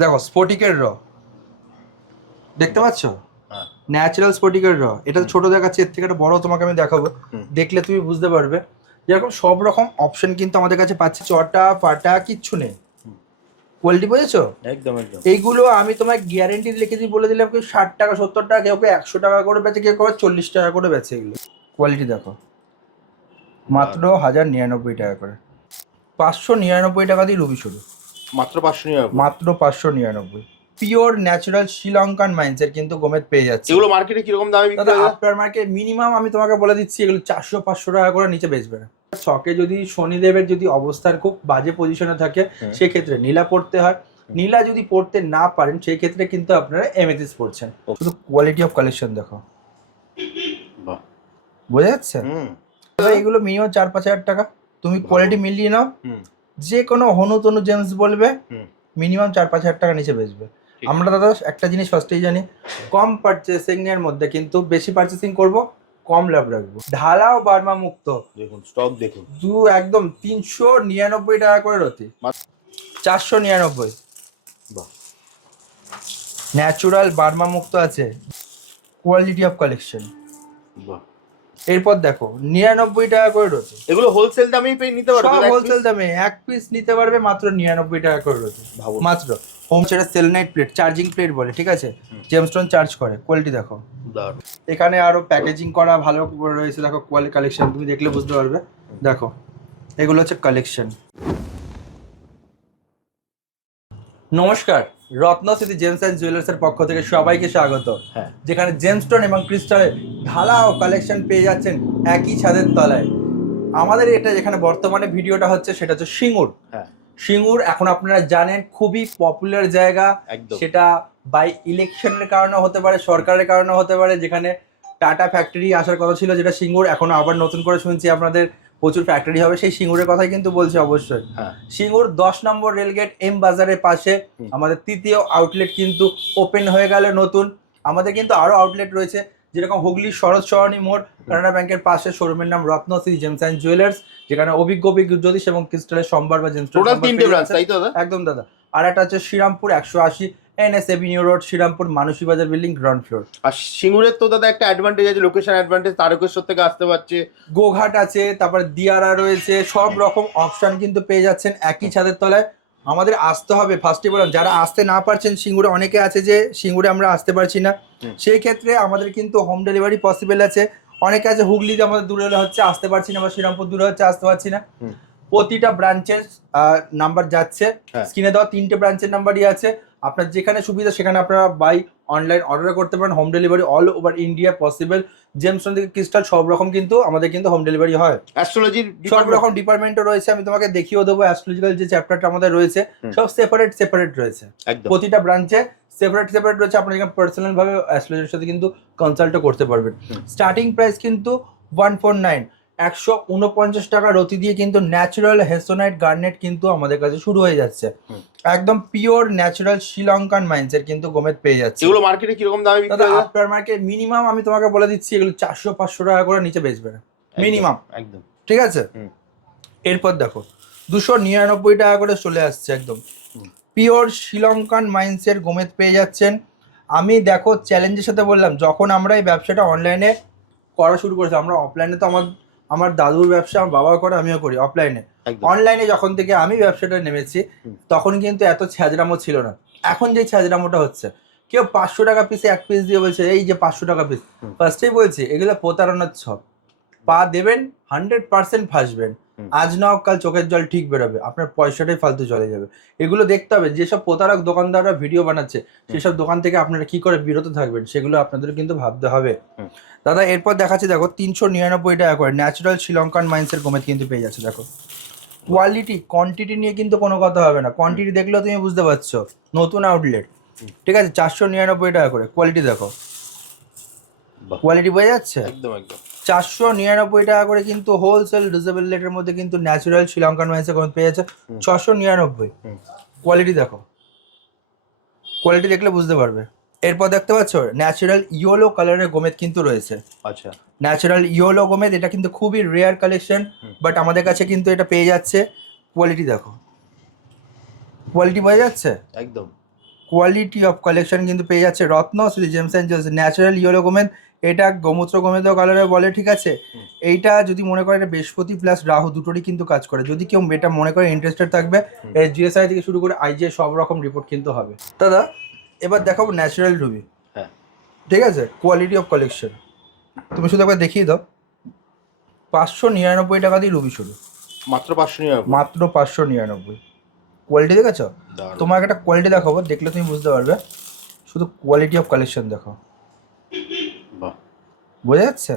দেখো স্ফটিকের র দেখতে পাচ্ছ, ন্যাচারাল স্ফটিকের র। এটা ছোট দেখাচ্ছে, এর থেকে একটা বড় তোমাকে আমি দেখাবো, দেখলে তুমি বুঝতে পারবে। যেরকম সব রকম অপশন কিন্তু আমাদের কাছে পাচ্ছি, চটা পাটা কিচ্ছু নেই। কোয়ালিটি বুঝেছো? একদম একদম। এইগুলো আমি তোমার গ্যারেন্টি লিখে দিয়ে বলে দিলাম, কেউ 60 টাকা 70 টাকা, কেউ 100 টাকা করে বেচে, কেউ 40 টাকা করে বেচে। এগুলো কোয়ালিটি দেখো, মাত্র 1099 টাকা করে। 599 টাকা দিয়ে রুবি শুরু, মাত্র 599। মাত্র 599। পিওর ন্যাচারাল শ্রীলঙ্কান মাইন্সের কিন্তু গোমেদ পেয়ে যাচ্ছে। এগুলো মার্কেটে কিরকম দামে বিক্রি দাদা হয়? আফটার মার্কেট মিনিমাম আমি তোমাকে বলে দিচ্ছি, এগুলো 400-500 টাকা করে নিচে বেচবে না। শখে যদি শনিদেবের যদি অবস্থান খুব বাজে পজিশনে থাকে, সেক্ষেত্রে নীলা পড়তে হয়। নীলা যদি পড়তে না পারেন, সেই ক্ষেত্রে কিন্তু আপনারা এমেথিস পড়ছেন। শুধু কোয়ালিটি অফ কালেকশন দেখো, বাহ, বোঝা যাচ্ছে? এগুলো মিনিমাম 4-5 হাজার টাকা। তুমি কোয়ালিটি মিলিয়ে নাও, যে কোনো হনু তনু জেমস বলবে, মিনিমাম 4-5 হাজার টাকা নিচে বেচবে। আমরা দাদা একটা জিনিস ফার্স্টেই জানি, কম পারচেসিং এর মধ্যে কিন্তু বেশি পারচেসিং করব, কম লাভ রাখবো। ঢালাও বার্মা মুক্ত, দেখুন স্টক দেখুন, একদম 399 টাকা করে রতি, 499। বাহ, ন্যাচুরাল বার্মা মুক্ত আছে, কোয়ালিটি অফ কালেকশন। বাহ। এরপর দেখো 99 টাকা করে রয়েছে। এগুলো হোলসেল দামেই পেয়ে নিতে পারবে, সব হোলসেল দামে, এক পিস নিতে পারবে মাত্র 99 টাকা করে রয়েছে। মাত্র হোম সেটা সেলেনাইট প্লেট, চার্জিং প্লেট বলে, ঠিক আছে, জেমস্টোন চার্জ করে। কোয়ালিটি দেখো, এখানে আরো প্যাকেজিং করা ভালো রয়েছে। দেখো কোয়ালিটি কালেকশন, তুমি দেখলে বুঝতে পারবে। দেখো এগুলো হচ্ছে কালেকশন। নমস্কার, রত্নস্মৃতি জেমস অ্যান্ড জুয়েলার্সের পক্ষ থেকে সবাইকে স্বাগত। যেখানে জেমস্টোন এবং ক্রিস্টালের ঢালাও কালেকশন পেয়ে যাচ্ছেন একই ছাদের তলায়। আমাদের এটা যেখানে বর্তমানে ভিডিওটা হচ্ছে, সেটা হচ্ছে সিঙ্গুর। সিঙ্গুর এখন আপনারা জানেন খুবই পপুলার জায়গা। সেটা বাই ইলেকশনের কারণে হতে পারে, সরকারের কারণে হতে পারে। যেখানে টাটা ফ্যাক্টরি আসার কথা ছিল, যেটা সিঙ্গুর, এখন আবার নতুন করে শুনছি আপনাদের প্রচুর ফ্যাক্টরি হবে। সেই সিঙ্গুরের কথাই কিন্তু বলছি অবশ্যই। সিঙ্গুর 10 নম্বর রেলগেট এম বাজারের পাশে আমাদের তৃতীয় আউটলেট কিন্তু ওপেন হয়ে গেল নতুন। আমাদের কিন্তু আরো আউটলেট রয়েছে, যেরকম হুগলি শরৎ সরণি মোড়, কানাডা ব্যাংকের পাশে শোরুমের নাম রত্নশ্রী জেমস অ্যান্ড জুয়েলার্স, যেখানে অভিজ্ঞ জ্যোতিষ এবং ক্রিস্টালের সম্ভার বা জেমস একদম দাদা। আর একটা হচ্ছে Serampore 180 NS avenue road, Serampore Manasi Bazar building, ground floor. আর সিঙ্গুরের তো দাদা একটা অ্যাডভান্টেজ আছে, লোকেশন অ্যাডভান্টেজ, তারকেশ্বর থেকে আসতে পারছে, গোঘাট আছে, তারপর দিয়ারা রয়েছে, সব রকম অপশন কিন্তু পেয়ে যাচ্ছেন একই ছাদের তলায়। আমাদের আসতে হবে, ফার্স্টে বললাম, যারা আসতে না পারছেন সিঙ্গুরে, অনেকে আছে যে সিঙ্গুরে আমরা আসতে পারছি না, সেই ক্ষেত্রে আমাদের কিন্তু হোম ডেলিভারি পসিবল আছে। অনেকে আছে হুগলিতে আমাদের দূরে হচ্ছে আসতে পারছি না, বা শ্রীরামপুর দূরে হচ্ছে আসতে পারছি না। প্রতিটা ব্রাঞ্চের নাম্বার যাচ্ছে, স্ক্রিনে দেওয়া 3টে ব্রাঞ্চের নাম্বারই আছে। আপনার যেখানে সুবিধা সেখানে আপনারা বাই অনলাইন অর্ডার করতে পারেন। Home delivery all over India possible. Gemstone থেকে ক্রিস্টাল সব রকম কিন্তু আমাদের কিন্তু হোম ডেলিভারি হয়। অ্যাস্ট্রোলজির সব রকম ডিপার্টমেন্টও রয়েছে, আমি তোমাকে দেখিয়েও দেবো। অ্যাস্ট্রোলজিক্যাল যে চ্যাপ্টারটা আমাদের রয়েছে, সব সেপারেট রয়েছে। প্রতিটা ব্রাঞ্চে সেপারেট রয়েছে। আপনি এখানে পার্সোনাল ভাবে অ্যাস্ট্রোলজির সাথে কিন্তু কনসাল্টও করতে পারবেন। স্টার্টিং প্রাইস কিন্তু 149, 149 টাকা রতি দিয়ে কিন্তু ন্যাচারাল হেসোনাইট গার্নেট কিন্তু আমাদের কাছে শুরু হয়ে যাচ্ছে। একদম পিওর ন্যাচারাল শ্রীলঙ্কান মাইন্সের কিন্তু গোমেদ পেয়ে যাচ্ছে। এগুলো মার্কেটে কিরকম দামে বিক্রি হয়? আফটার মার্কেট মিনিমাম আমি তোমাকে বলে দিচ্ছি, এগুলো 400-500 টাকা করে নিচে বেচবে না, মিনিমাম। একদম ঠিক আছে। এরপর দেখো 299 টাকা করে চলে আসছে, একদম পিওর শ্রীলঙ্কান মাইন্সের গোমেদ পেয়ে যাচ্ছেন। আমি দেখো চ্যালেঞ্জের সাথে বললাম, যখন আমরা এই ব্যবসাটা অনলাইনে করা শুরু করেছি, আমরা অফলাইনে তো আমার দাদুর ব্যবসা, আমার বাবা করে, আমিও করি অফলাইনে। অনলাইনে যখন থেকে আমি ব্যবসাটা নেমেছি, তখন কিন্তু এত ছ্যাজরামো ছিল না। এখন যে ছ্যাজরামোটা হচ্ছে, কেউ 500 টাকা পিসে এক পিস দিয়ে বলছে এই যে 500 টাকা পিস। ফার্স্টেই বলছি, এগুলো প্রতারণার ছক। পা দেবেন 100% ফাঁসবেন। আজ না হোক কাল চোখের জল ঠিক বেরোবে, আপনার পয়সাটাই ফালতু চলে যাবে। এগুলো দেখতে হবে, যেসব প্রতারক দোকানদাররা ভিডিও বানাচ্ছে, সেসব দোকান থেকে আপনারা কি করে বিরত থাকবেন, সেগুলো আপনাদের কিন্তু ভাবতে হবে। দাদা এরপর দেখাচ্ছি, দেখো 399 টাকা করে ন্যাচারাল শ্রীলঙ্কান মাইন্সের গোমেদ কিন্তু পেয়ে যাচ্ছে। দেখো কোয়ালিটি কোয়ান্টিটি নিয়ে কিন্তু কোনো কথা হবে না, কোয়ান্টিটি দেখলেও তুমি বুঝতে পারছো। নতুন আউটলেট, ঠিক আছে, 499 টাকা করে। কোয়ালিটি দেখো, কোয়ালিটি বোঝা যাচ্ছে? একদম একদম। 499 টাকা করে কিন্তু হোলসেল ডিজেবল রেটের মধ্যে কিন্তু ন্যাচারাল শ্রীলঙ্কান মাইন্সের গোমেদ পেয়ে যাচ্ছে 699। কোয়ালিটি দেখো, কোয়ালিটি দেখলে বুঝতে পারবে। এরপর দেখতে পাচ্ছ ন্যাচারাল ইয়েলো কালারের গোমেদ কিন্তু রয়েছে। আচ্ছা, ন্যাচারাল ইয়েলো গোমেদ, এটা কিন্তু খুবই রেয়ার কালেকশন, বাট আমাদের কাছে কিন্তু এটা পেয়ে যাচ্ছে। কোয়ালিটি দেখো, কোয়ালিটি বোঝা যাচ্ছে? একদম। কোয়ালিটি অফ কালেকশন কিন্তু পেয়ে যাচ্ছে Ratna Shri gems and jewellers natural yellow গোমেদ। এটা গোমূত্র গোমেদ কালারে বলে, ঠিক আছে। এইটা যদি মনে করে এটা বৃহস্পতি প্লাস রাহু দুটোরই কিন্তু কাজ করে। যদি কেউ এটা মনে করে ইন্টারেস্টেড থাকবে, এর জিএসআই থেকে শুরু করে আইজিআই সব রকম রিপোর্ট কিন্তু হবে। দাদা এবার দেখাবো ন্যাচারাল রুবি, হ্যাঁ ঠিক আছে। কোয়ালিটি অফ কালেকশন তুমি শুধু একবার দেখিয়ে দাও। 599 টাকা দিয়ে রুবি শুরু, মাত্র 599। মাত্র 599। কোয়ালিটি দেখেছো? তোমাকে একটা কোয়ালিটি দেখাবো, দেখলে তুমি বুঝতে পারবে। শুধু কোয়ালিটি অফ কালেকশন দেখো, বাহ, বোঝা যাচ্ছে?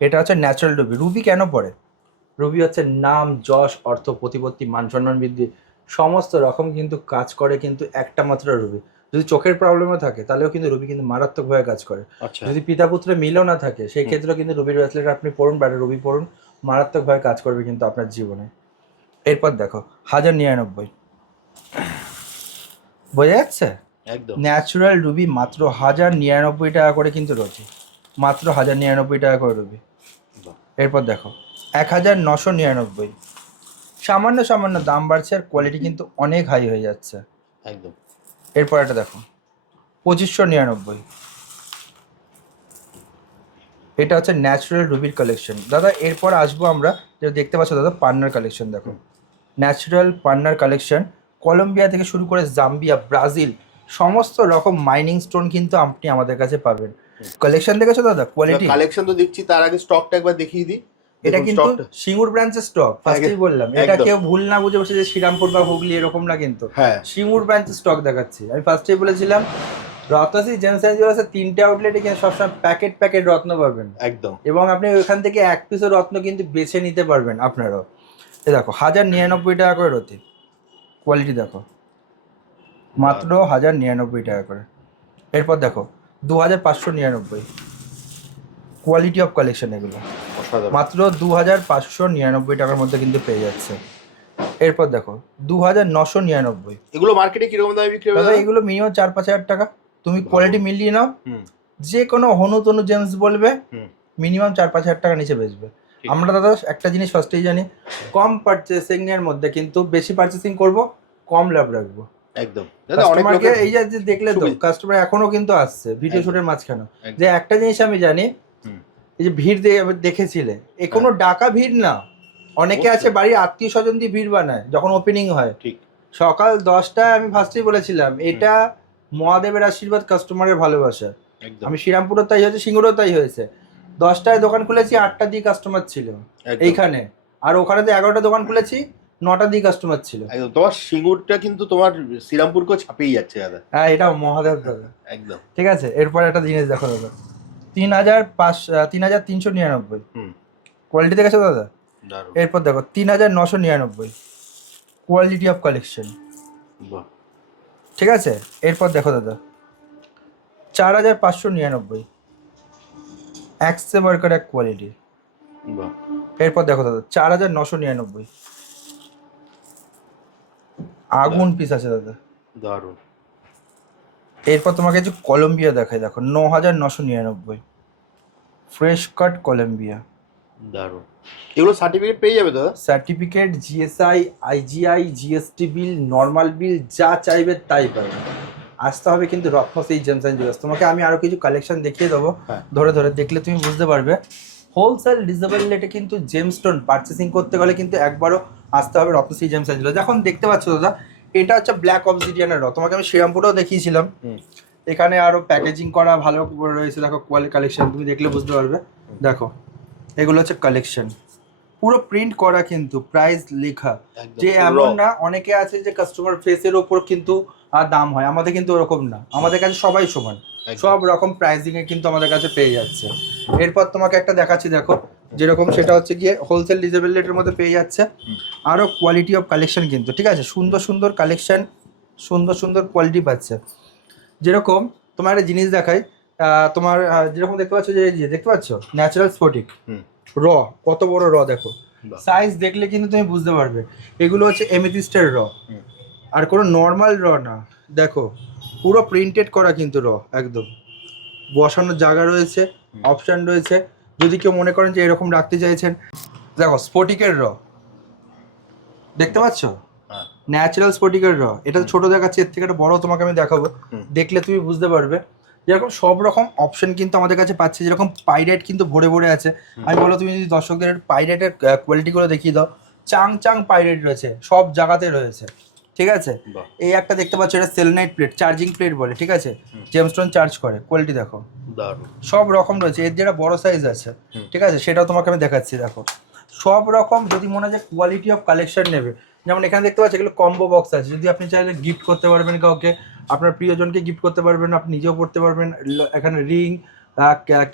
এটা হচ্ছে ন্যাচারাল রুবি। রুবি কেন পড়ে? রুবি হচ্ছে নাম, যশ, অর্থ, প্রতিপত্তি, মান সম্মান বৃদ্ধি সমস্ত রকম কিন্তু কাজ করে কিন্তু একটা মাত্র রুবি। যদি চোখের প্রবলেমও থাকে তাহলেও কিন্তু রুবি কিন্তু মারাত্মকভাবে কাজ করে। আচ্ছা, যদি পিতা পুত্রে মিলও না থাকে সেই ক্ষেত্রেও কিন্তু রুবির ব্রেসলেট আপনি পড়ুন বা রুবি পড়ুন, মারাত্মকভাবে কাজ করবে কিন্তু আপনার জীবনে। এরপর দেখো 1099, বোঝা যাচ্ছে? একদম ন্যাচারাল রুবি মাত্র 1099 টাকা করে কিন্তু রয়েছে, মাত্র 1099 টাকা করে রুবি। বাহ, এরপর দেখো 1999, সামান্য সামান্য দাম বাড়ছে আর কোয়ালিটি কিন্তু অনেক হাই হয়ে যাচ্ছে। একদম। এরপর একটা দেখো 2599, এটা হচ্ছে ন্যাচারাল রুবির কালেকশন। দাদা এরপর আসবো আমরা, যেটা দেখতে পাচ্ছ দাদা পান্নার কালেকশন দেখো, ন্যাচারাল পান্নার কালেকশন। কলম্বিয়া থেকে শুরু করে জাম্বিয়া, ব্রাজিল সমস্ত রকম মাইনিং স্টোন কিন্তু আপনি আমাদের কাছে পাবেন। কালেকশন দেখেছো দাদা? কোয়ালিটি কালেকশন তো দেখছি, তার আগে স্টকটা একবার দেখিয়ে দিই। এটা কিন্তু সিঙ্গুর ব্রাঞ্চের স্টক, ফার্স্টেই বললাম। এটা একদম। কেউ ভুল না বুঝে বসে যে শ্রীরামপুর বা হুগলি এরকম না, কিন্তু হ্যাঁ, সিঙ্গুর ব্রাঞ্চের স্টক দেখাচ্ছি। আমি ফার্স্টেই বলেছিলাম রত্নশ্রী জেমস অ্যান্ড জুয়েলার্সের 3টে আউটলেটে কিন্তু সবসময় প্যাকেট প্যাকেট রত্ন পাবেন, একদম। এবং আপনি ওইখান থেকে এক পিসের রত্ন কিন্তু বেছে নিতে পারবেন আপনারাও। এই দেখো 1099 টাকা করে রতি, কোয়ালিটি দেখো, মাত্র 1099 টাকা করে। এরপর দেখো 2599, কোয়ালিটি অফ কালেকশন এগুলো অসাধারণ। মাত্র 2599 টাকার মধ্যে কিন্তু পেয়ে যাচ্ছে। এরপর দেখো 2999, এগুলো মার্কেটে কিরকম দামে বিক্রি হবে দাদা দাদা? এগুলো মিনিমাম 4-5 হাজার টাকা। তুমি ভালো। কোয়ালিটি মিলিয়ে নাও, হুম, যে কোনো হনু তনু জেমস বলবে হুম, মিনিমাম 4-5 হাজার টাকা নিচে বেচবে। ঠিক। আমরা দাদা একটা জিনিস ফার্স্টেই জানি, কম পারচেসিং এর মধ্যে কিন্তু বেশি পারচেসিং করব, কম লাভ রাখবো। একদম দাদা, অনেক কাস্টমারকে লোকের এই যে দেখলে তো সুবিধা। কাস্টমার এখনো কিন্তু আসছে ভিডিও একদম। শুটের মাঝখানে। একদম। যে একটা জিনিস আমি জানি, হুম। এই যে ভিড় দেখেছিলে, এ কোনো ডাকা ভিড় না। অনেকে আছে অবশ্যই। বাড়ির আত্মীয় স্বজন দিয়ে ভিড় বানায় যখন ওপেনিং হয়। ঠিক। সকাল 10টায় আমি ফার্স্টেই বলেছিলাম এটা মহাদেবের আশীর্বাদ, কাস্টমারের ভালোবাসা। একদম। আমি শ্রীরামপুরও তাই হয়েছে, সিঙ্গুরও তাই হয়েছে। 10টায় দোকান খুলেছি, 8টা দিয়ে কাস্টমার ছিল একদম। এইখানে, আর ওখানে তো 11টা দোকান খুলেছি, 9টা দিয়ে কাস্টমার ছিল। একদম, তোমার সিঙ্গুরটা কিন্তু তোমার শ্রীরামপুরকেও ছাপিয়ে যাচ্ছে দাদা। হ্যাঁ এটা মহাদেব দাদা। একদম। ঠিক আছে, এরপর একটা জিনিস দেখো দাদা 3399, হুম, কোয়ালিটি দেখেছো দাদা? দারুণ। এরপর দেখো 3999, কোয়ালিটি অফ কালেকশন, বাহ, ঠিক আছে। এরপর দেখো দাদা 4599, একসে বার্কার এক কোয়ালিটি। বাহ, এরপর দেখো দাদা 4999, আগুন পিস আছে দাদা। দারুণ। এরপর তোমাকে যে কলম্বিয়া দেখায় দেখো 9999, ফ্রেশ কাট কলম্বিয়া। দারুণ। এগুলো সার্টিফিকেট পেয়ে যাবে দাদা? Certificate, GSI, IGI, GST bill, normal bill যা চাইবে তাই পাবে। আসতে হবে কিন্তু রত্নশ্রী জেমস অ্যান্ড জুয়েলার্স। তোমাকে আমি আরও কিছু কালেকশন দেখিয়ে দেবো, হ্যাঁ। ধরে ধরে দেখলে তুমি বুঝতে পারবে। হোলসেল রিজনেবল রেটে কিন্তু জেমস্টোন পারচেসিং করতে গেলে কিন্তু একবারও আসতে হবে রত্নশ্রী জেমস অ্যান্ড জুয়েলার্স। এখন দেখতে পাচ্ছ দাদা এটা হচ্ছে ব্ল্যাক অবসিডিয়ানের তোমাকে আমি শ্রীরামপুরেও দেখিয়েছিলাম। এখানে আরও প্যাকেজিং করা ভালো রয়েছে, দেখো কোয়ালিটি কালেকশন তুমি দেখলে বুঝতে পারবে। দেখো এগুলো হচ্ছে কালেকশন, পুরো প্রিন্ট করা কিন্তু প্রাইস লেখা, একদম, যে পুরো এমন না অনেকে আছে যে কাস্টমার ফেসের ওপর কিন্তু দাম হয়, আমাদের কিন্তু ওরকম না, আমাদের কাছে সবাই সমান, একদম। সব রকম প্রাইসিং এ কিন্তু আমাদের কাছে পেয়ে যাচ্ছে। এরপর তোমাকে একটা দেখাচ্ছি দেখো, যেরকম সেটা হচ্ছে গিয়ে হোলসেল রিজনেবল রেটের মধ্যে পেয়ে যাচ্ছে। আরও কোয়ালিটি অফ কালেকশন কিন্তু, ঠিক আছে, সুন্দর সুন্দর কালেকশন, সুন্দর সুন্দর কোয়ালিটি পাচ্ছে। যেরকম তোমার একটা জিনিস দেখাই, তোমার যেরকম দেখতে পাচ্ছ যে দেখতে পাচ্ছ ন্যাচারাল স্ফটিক র, কত বড় র দেখো, সাইজ দেখলে কিন্তু তুমি বুঝতে পারবে এগুলো হচ্ছে এমেথিস্টের র, আর কোনো নর্মাল র না। দেখো পুরো প্রিন্টেড করা কিন্তু র, একদম বসানোর জায়গা রয়েছে, অপশান রয়েছে, যদি কেউ মনে করেন যে এরকম রাখতে চাইছেন। দেখো স্ফটিকের র, দেখতে পাচ্ছ ন্যাচারাল স্ফটিকের র, এটা ছোট দেখাচ্ছে, এর থেকে একটা বড় তোমাকে আমি দেখাবো, দেখলে তুমি বুঝতে পারবে। যেরকম সব রকম অপশন কিন্তু আমাদের কাছে পাচ্ছে, যেরকম পাইরেট কিন্তু ভরে ভরে আছে। আমি বলো তুমি যদি দর্শকদের পাইরেটের কোয়ালিটিগুলো দেখিয়ে দাও, চাং চাং পাইরেট রয়েছে, সব জায়গাতে রয়েছে, ঠিক আছে। এই একটা দেখতে পাচ্ছ, এটা সেলেনাইট প্লেট, চার্জিং প্লেট বলে, ঠিক আছে, জেমস্টোন চার্জ করে, কোয়ালিটি দেখো, সব রকম রয়েছে। এর যেটা বড় সাইজ আছে, ঠিক আছে, সেটাও তোমাকে আমি দেখাচ্ছি, দেখো সব রকম। যদি মনে হয় যে কোয়ালিটি অফ কালেকশন নেবে, যেমন এখানে দেখতে পাচ্ছি এগুলো কম্বো বক্স আছে, যদি আপনি চাইলে গিফট করতে পারবেন কাউকে, আপনার প্রিয়জনকে গিফট করতে পারবেন, আপনি নিজেও পড়তে পারবেন। এখানে রিং,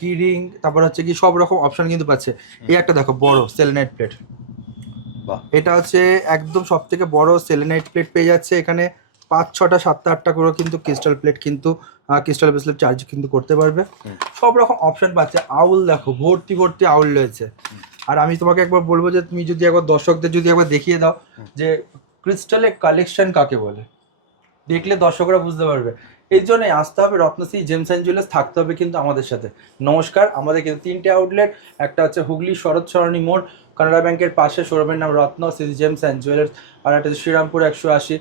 কি রিং, তারপর হচ্ছে কি সব রকম অপশন কিন্তু পাচ্ছে। এই একটা দেখো বড় সেলেনাইট প্লেট, এটা হচ্ছে একদম সব থেকে বড় সেলেনাইট প্লেট পেয়ে যাচ্ছে এখানে। 5, 6টা, 7টা, 8টা করে কিন্তু ক্রিস্টাল প্লেট কিন্তু ক্রিস্টাল ব্রেসলেট চার্জ কিন্তু করতে পারবে। সব রকম অপশন পাচ্ছে। আউল দেখো, ভর্তি ভর্তি আউল রয়েছে। আর আমি তোমাকে একবার বলবো যে তুমি যদি একবার দর্শকদের যদি একবার দেখিয়ে দাও যে ক্রিস্টালের কালেকশন কাকে বলে, দেখলে দর্শকরা বুঝতে পারবে। এই জন্যই আসতে হবে রত্নশ্রী জেমস অ্যান্ড জুয়েলার্স, থাকতে হবে কিন্তু আমাদের সাথে। নমস্কার, আমাদের কিন্তু 3টে আউটলেট, একটা হচ্ছে হুগলি শরৎ সরণী মোড় কানাড়া ব্যাংকের পাশে, শোরুমের নাম রত্নশ্রী জেমস অ্যান্ড জুয়েলার্স। আর একটা হচ্ছে Serampore 180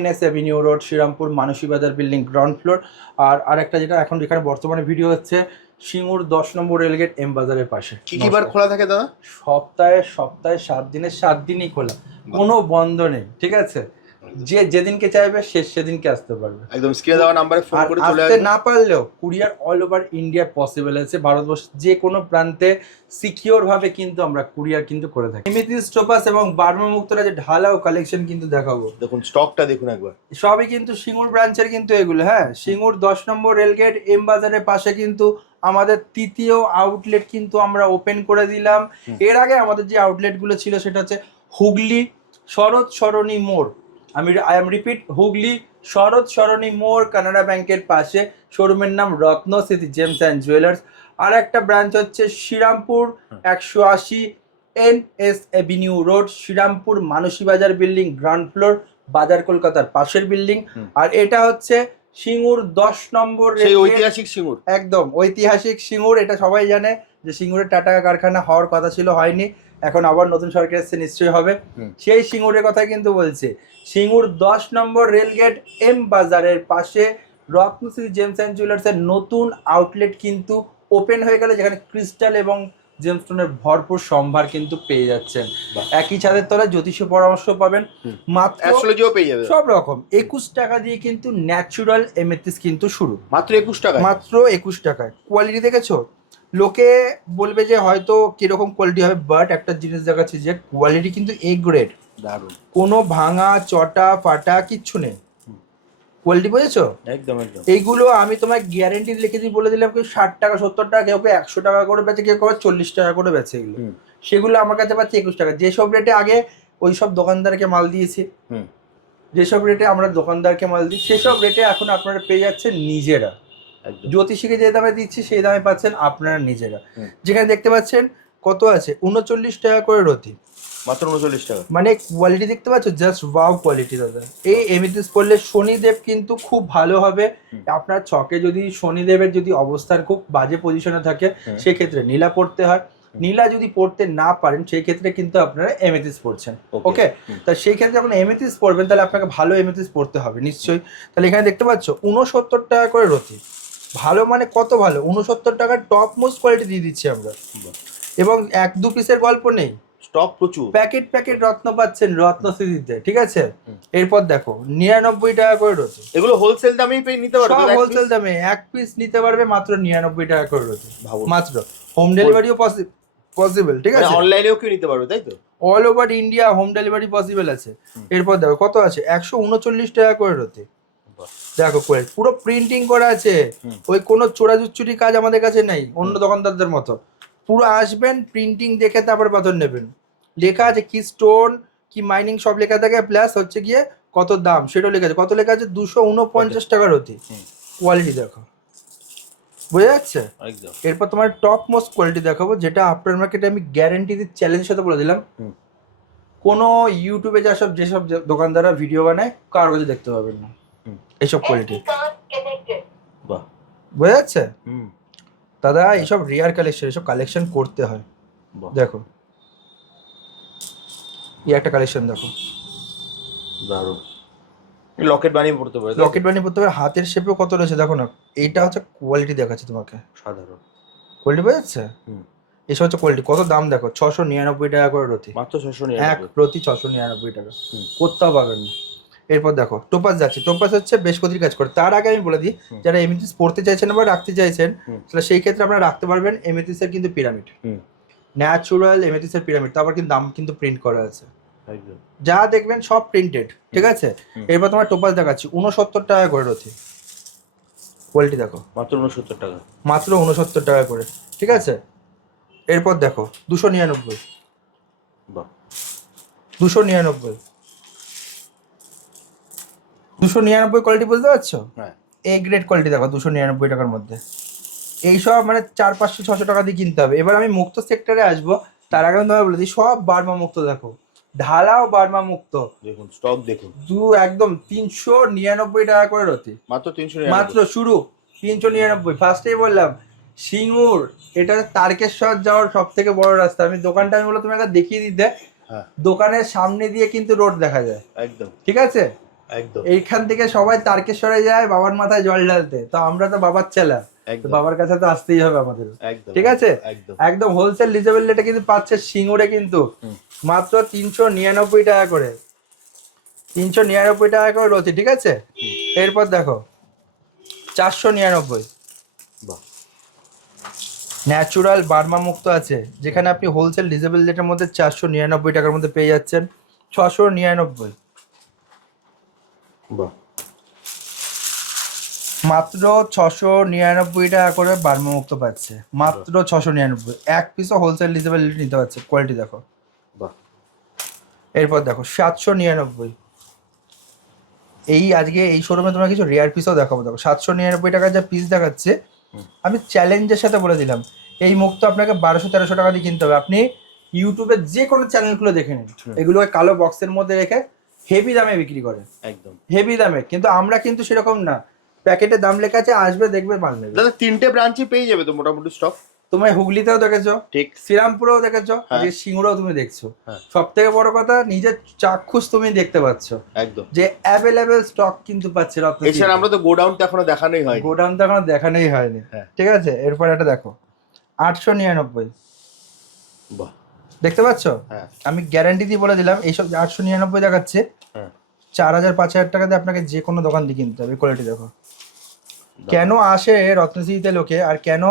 NS avenue road, Serampore Manasi Bazar building, ground floor. আর আরেকটা যেটা এখন যেখানে বর্তমানে ভিডিও হচ্ছে, সিঙ্গুর 10 নম্বর রেলগেট এম বাজারের পাশে। কি কি বার খোলা থাকে দাদা? সপ্তাহে 7 দিনের 7 দিনই খোলা, কোনো বন্ধ নেই, ঠিক আছে। যে যেদিনকে চাইবে সে সেদিনকে আসতে পারবে। একদম স্ক্রিনে দেওয়া নাম্বারে ফোন করে চলে আসতে আসবে। না পারলেও courier all over India possible আছে, ভারতবর্ষের যে কোনো প্রান্তে সিকিওর ভাবে কিন্তু আমরা কুরিয়ার কিন্তু করে থাকি। এমিথিস্ট টোপাস এবং বার্মা মুক্তরাজের ঢালাও কালেকশন কিন্তু দেখাবো। দেখুন স্টকটা দেখুন একবার, সবই কিন্তু সিঙ্গুর ব্রাঞ্চের কিন্তু এগুলো। হ্যাঁ, সিঙ্গুর 10 নম্বর রেলগেট এম বাজারের পাশে কিন্তু আমাদের 3য় আউটলেট কিন্তু আমরা ওপেন করে দিলাম। এর আগে আমাদের যে আউটলেটগুলো ছিল সেটা হচ্ছে হুগলি শরৎ সরণী মোড়, I am repeat, Hooghly Sarat Sarani মোড় কানাড়া ব্যাংকের পাশে, শোরুমের নাম রত্নশ্রী জেমস অ্যান্ড জুয়েলার্স। আর একটা ব্রাঞ্চ হচ্ছে Serampore 180 NS avenue road, Serampore Manasi Bazar building, ground floor, বাজার কলকাতার পাশের বিল্ডিং। আর এটা হচ্ছে সিঙ্গুর 10 নম্বর সেই ঐতিহাসিক সিঙ্গুর, একদম ঐতিহাসিক সিঙ্গুর। এটা সবাই জানে যে সিঙ্গুরের টাটা কারখানা হওয়ার কথা ছিল, হয়নি, এখন আবার নতুন সরকার এসছে, নিশ্চয়ই হবে। সেই সিঙ্গুরের কথা কিন্তু বলছে। সিঙ্গুর 10 নম্বর রেলগেট এম বাজারের পাশে রত্নশ্রী জেমস অ্যান্ড জুয়েলার্সের নতুন আউটলেট কিন্তু ওপেন হয়ে গেল, যেখানে ক্রিস্টাল এবং জেমস্টোনের ভরপুর সম্ভার কিন্তু পেয়ে যাচ্ছেন। একই ছাদের তলায় জ্যোতিষ পরামর্শ পাবেন, মাত্র অ্যাস্ট্রোলজিও পেয়ে যাবে সব রকম। 21 টাকা দিয়ে কিন্তু ন্যাচুরাল এমেথিস্ট কিন্তু শুরু, মাত্র 21 টাকা, মাত্র 21 টাকায়। কোয়ালিটি দেখেছো? লোকে বলবে যে হয়তো কিরকম কোয়ালিটি হবে, বাট একটা জিনিস দেখাচ্ছি যে কোয়ালিটি কিন্তু এ গ্রেড, দারুণ, কোনো ভাঙা চটা ফাটা কিচ্ছু নেই। কোয়ালিটি বুঝেছো? একদম একদম। এইগুলো আমি তোমার গ্যারেন্টি লিখে দিয়ে বলে দিলাম, কেউ 60 টাকা 70 টাকা, কেউ 100 টাকা করে বেচে, কেউ 40 টাকা করে বেচে এগুলো। সেগুলো আমার কাছে পাচ্ছে 21 টাকা। যেসব রেটে আগে ওই সব দোকানদারকে মাল দিয়েছি, যেসব রেটে আমরা দোকানদারকে মাল দিই, সেসব রেটে এখন আপনারা পেয়ে যাচ্ছেন নিজেরা। জ্যোতিষীকে যে দামে দিচ্ছি সেই দামে পাচ্ছেন আপনারা নিজেরা। যেখানে দেখতে পাচ্ছেন কত আছে, 39 টাকা করে রতি, মাত্র 39 টাকা। মানে কোয়ালিটি দেখতে পাচ্ছ, জাস্ট ওয়াও কোয়ালিটি দাদা। এই এমিথিস্ট পড়লে শনিদেব কিন্তু খুব ভালো হবে। আপনার ছকে যদি শনিদেবের যদি অবস্থান খুব বাজে পজিশনে থাকে, সেক্ষেত্রে নীলা পড়তে হয়। নীলা যদি পড়তে না পারেন, সেই ক্ষেত্রে কিন্তু আপনারা এমেথিস্ট পড়ছেন। ওকে, তা সেই ক্ষেত্রে যখন এমেথিস্ট পড়বেন, তাহলে আপনাকে ভালো এমেথিস্ট পড়তে হবে নিশ্চয়ই। তাহলে এখানে দেখতে পাচ্ছ 69 টাকা করে রতি, ভালো মানে কত ভালো, 69 টাকার টপ মোস্ট কোয়ালিটি দিয়ে দিচ্ছি আমরা। এবং 1-2 পিসের গল্প নেই, স্টক প্রচুর, প্যাকেট প্যাকেট রত্ন পাচ্ছেন রত্নশ্রীতে, ঠিক আছে। এরপর দেখো 99 টাকা করে রয়েছে, এগুলো হোলসেল দামেই পেয়ে নিতে পারবে, সব হোলসেল দামে। 1 পিস নিতে পারবে মাত্র 99 টাকা করে রয়েছে, মাত্র। হোম ডেলিভারিও পসিবল, ঠিক আছে, অনলাইনেও কেউ নিতে পারবে, তাই তো? All over India home delivery possible আছে। এরপর দেখো কত আছে, 139 টাকা করে রয়েছে। দেখো কোয়ালিটি পুরো প্রিন্টিং করা আছে, ওই কোনো চোরাচুরি কাজ আমাদের কাছে নেই অন্য দোকানদারদের মতো। পুরো আসবেন, প্রিন্টিং দেখে তারপরে পাথর নেবেন, লেখা আছে কি স্টোন কি মাইনিং সব লেখা থাকে, প্লাস হচ্ছে গিয়ে কত দাম সেটাও লেখা আছে। কত লেখা আছে, 249 টাকার অতি। কোয়ালিটি দেখো, বোঝা যাচ্ছে? এরপর তোমার টপ মোস্ট কোয়ালিটি দেখাবো, যেটা আপনার মার্কেটে আমি গ্যারেন্টি দিয়ে চ্যালেঞ্জের সাথে বলে দিলাম, কোনো ইউটিউবে যেসব দোকানদাররা ভিডিও বানায় কারো কাছে দেখতে পাবেন না এইসব কোয়ালিটি। বোঝা যাচ্ছে দাদা? এইসব রেয়ার কালেকশন, এইসব কালেকশন করতে হয়। দেখো এই একটা কালেকশন দেখো, দারুণ। লকেট বানিয়ে পড়তে পারে, লকেট বানিয়ে পড়তে পারে, হাতের শেপেও কত রয়েছে দেখো না। এইটা হচ্ছে কোয়ালিটি দেখাচ্ছে তোমাকে, সাধারণ। কোয়ালিটি বোঝা যাচ্ছে। হুম। এসব হচ্ছে কোয়ালিটি। কত দাম দেখো, 699 টাকা করে রতি, মাত্র 600 এক প্রতি 699 টাকা, হুম। কোথাও পাবেন না। এরপর দেখো টোপাস যাচ্ছে, টোপাস হচ্ছে বৃহস্পতির কাজ করে। তার আগে আমি বলে দিই, হুম। যারা এমিথিস পড়তে চাইছেন বা রাখতে চাইছেন, হুম। তাহলে সেই ক্ষেত্রে আপনারা রাখতে পারবেন এমিথিসের কিন্তু পিরামিড, হুম। ন্যাচুরাল এমিথিসের পিরামিড। তারপর কিন্তু দাম কিন্তু প্রিন্ট করা আছে, একদম। যা দেখবেন সব প্রিন্টেড, ঠিক আছে। হুম। এরপর তোমার টোপাস দেখাচ্ছি, 69 টাকা করে রতি, কোয়ালিটি দেখো, মাত্র 69 টাকা। মাত্র 69 টাকা করে, ঠিক আছে। এরপর দেখো 299, বাহ। 299, 299 কোয়ালিটি বুঝতে পারছো? হ্যাঁ। এ গ্রেড কোয়ালিটি দেখো 299 টাকার মধ্যে। এইসব মানে 400-500-600 টাকা দিয়ে কিনতে হবে। এবার আমি মুক্ত সেক্টরে আসবো, তার আগে আমি তোমায় বলে দিই, সব বার্মা মুক্ত দেখো, ঢালাও বার্মা মুক্ত, দেখুন স্টক দেখুন, একদম 399 টাকা করে রতি, মাত্র 300 মাত্র শুরু 399। ফার্স্টেই বললাম সিঙ্গুর, এটা তারকেশ্বর যাওয়ার সব থেকে বড় রাস্তা। আমি দোকানটা আমি বললাম তুমি একবার দেখিয়ে দিতে, হ্যাঁ দোকানের সামনে দিয়ে কিন্তু রোড দেখা যায়, একদম ঠিক আছে। একদম এইখান থেকে সবাই তারকেশ্বরে যায় বাবার মাথায় জল ঢালতে, তো আমরা তো বাবার ছেলা, তো একদম বাবার কাছে তো আসতেই হবে আমাদের, একদম ঠিক আছে। একদম। একদম হোলসেল রিজনেবল রেটে কিন্তু পাচ্ছে সিঙ্গুরে, কিন্তু হুম। মাত্র 399 টাকা করে, 399 টাকা করে রতি, ঠিক আছে। এরপর দেখো 499, বাহ। ন্যাচুরাল বার্মা মুক্ত আছে, যেখানে আপনি হোলসেল রিজনেবল রেটের মধ্যে 499 টাকার মধ্যে পেয়ে যাচ্ছেন। 699, বাহ। মাত্র 699 টাকা করে বার্মা মুক্ত পাচ্ছে, মাত্র 699, এক পিসও হোলসেল রিজনেবল রেট নিতে পারছে, কোয়ালিটি দেখো। বাহ। এরপর দেখো 799, এই আজকে এই শোরুমে তোমরা কিছু রেয়ার পিসও দেখাবো। দেখো 799 টাকার যা পিস দেখাচ্ছে, আমি চ্যালেঞ্জের সাথে বলে দিলাম এই মুক্ত আপনাকে 1200-1300 টাকা দিয়ে কিনতে হবে। আপনি ইউটিউবে যে কোনো চ্যানেলগুলো দেখে নিন, এগুলোকে কালো বক্সের মধ্যে রেখে হেভি দামে বিক্রি করে, একদম হেভি দামে। কিন্তু আমরা কিন্তু সেরকম না, প্যাকেটে দাম লেখা আছে, আসবে দেখবে মাল নেবে। দাদা 3টে ব্রাঞ্চে পেয়ে যাবে তো মোটামুটি স্টক। তোমার হুগলিতেও দেখেছো, ঠিক। শ্রীরামপুরেও দেখেছো, হ্যাঁ। যে সিঙ্গুরেও তুমি দেখছো। হ্যাঁ। সব থেকে বড় কথা, নিজের চাক্ষুষ তুমি দেখতে পাচ্ছ একদম যে অ্যাভেলেবেল স্টক কিন্তু পাচ্ছে রত্ন। এছাড়া আমরা তো গোডাউনটা এখনো দেখানোই হয়নি। গোডাউন তো এখনো দেখানোই হয়নি, হ্যাঁ। ঠিক আছে। এরপর এটা দেখো 899, বাহ। দেখতে পাচ্ছ। হ্যাঁ আমি গ্যারান্টি দিয়ে বলে দিলাম, এইসব 899 দেখাচ্ছে, হ্যাঁ 4000-5000 টাকা দিয়ে আপনাকে যে কোনো দোকান দিয়ে কিনতে হবে। কোয়ালিটি দেখো। কেন আসে রত্নশ্রীতে লোকে, আর কেন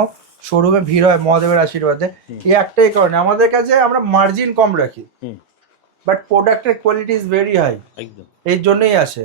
শোরুমে ভিড় হয় মহাদেবের আশীর্বাদে, এই একটাই কারণে, আমাদের কাছে আমরা মার্জিন কম রাখি, হুম। বাট প্রোডাক্টের কোয়ালিটি ইজ ভেরি হাই, একদম এই জন্যই আসে।